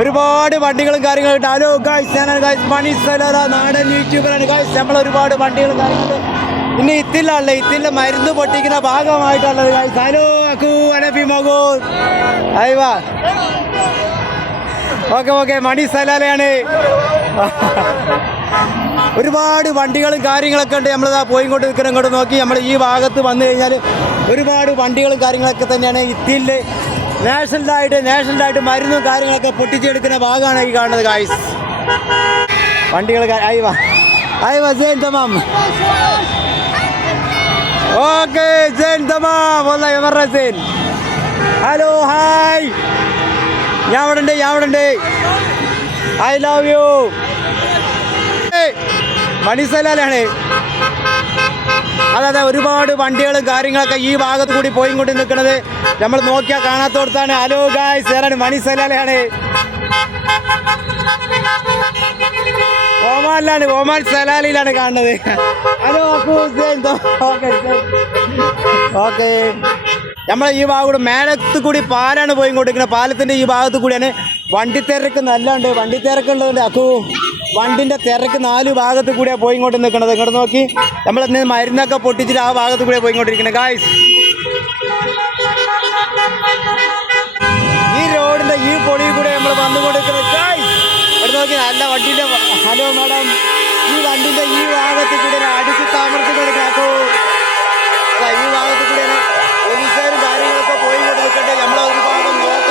ഒരുപാട് വണ്ടികളും കാര്യങ്ങളും. ഹലോ ഗായ്സ്, ഞാനാണ് ഗായ്സ് മണി സലാല, നാടൻ യൂട്യൂബറാണ് ഗായ്സ്. നമ്മൾ ഒരുപാട് വണ്ടികളും കാര്യങ്ങളും ഇനി ഇത്തില്ല ഇത്തില്ല മരുന്ന് പൊട്ടിക്കുന്ന ഭാഗമായിട്ടുള്ളത് ഗായ്സ്. ഹലോ അക്കു അനഫി മകൂ അയവാ. ഓക്കെ മണി സലാലയാണ്. ഒരുപാട് വണ്ടികളും കാര്യങ്ങളൊക്കെ ഉണ്ട്. നമ്മളിതാ പോയിക്കൊണ്ട് നിൽക്കണം. ഇങ്ങോട്ട് നോക്കി നമ്മൾ ഈ ഭാഗത്ത് വന്നു കഴിഞ്ഞാൽ ഒരുപാട് വണ്ടികളും കാര്യങ്ങളൊക്കെ തന്നെയാണ്. ഇത്തില്ല നാഷണലായിട്ട് മരുന്നും കാര്യങ്ങളൊക്കെ പൊട്ടിച്ചെടുക്കുന്ന ഭാഗമാണ് ഈ കാണുന്നത് ഗായ്സ്. വണ്ടികൾ അയവാ ജെയിൻ തമാം. ഓക്കെ ജെയിൻ തമാം. ഹലോ ഹായ്, ഞാൻ അവിടെ ഉണ്ട്. I love you. മണി സലാലാണ്. അതെ ഒരുപാട് വണ്ടികളും കാര്യങ്ങളൊക്കെ ഈ ഭാഗത്ത് കൂടി പോയിക്കൊണ്ട് നിൽക്കുന്നത് നമ്മൾ നോക്കിയാൽ കാണാത്തോടത്താണ്. ഹലോ ഗായ്സ്, ആരാണ്? മണി സലാലയാണ്. ഒമാൻ സലാലിലാണ് കാണുന്നത്. ഹലോ ഓക്കെ നമ്മൾ ഈ ഭാഗത്ത് മേലത്ത് കൂടി പാലാണ് പോയിക്കൊണ്ടിരിക്കുന്നത്. പാലത്തിൻ്റെ ഈ ഭാഗത്ത് കൂടിയാണ്. വണ്ടി തിരക്ക് നല്ലുണ്ട്. വണ്ടി തിരക്കുള്ളതുകൊണ്ട് അക്കു വണ്ടിൻ്റെ തിരക്ക് 4 ഭാഗത്ത് കൂടിയാണ് പോയിക്കൊണ്ട് നിൽക്കുന്നത്. ഇങ്ങോട്ട് നോക്കി നമ്മൾ മരുന്നൊക്കെ പൊട്ടിച്ചിട്ട് ആ ഭാഗത്ത് കൂടെ പോയിക്കൊണ്ടിരിക്കുന്നത് ഗായ്സ്. ഈ റോഡിൻ്റെ ഈ പൊടിയിൽ കൂടെ നമ്മൾ വന്നുകൊണ്ടിരിക്കുന്നത് ഗായ്സ്. ഇവിടെ നോക്കി നല്ല വണ്ടിൻ്റെ. ഹലോ മാഡം, ഈ വണ്ടിൻ്റെ ഈ ഭാഗത്ത് കൂടെ അടിച്ച് താമരത്തിൽ കൊടുക്കാക്കൂ. ഈ ഭാഗത്ത് കൂടെയാണ് പോലീസുകാരും കാര്യങ്ങളൊക്കെ പോയിക്കൊണ്ട് നിൽക്കട്ടെ. നമ്മളെ ഒരു ഭാഗം നോക്കാം.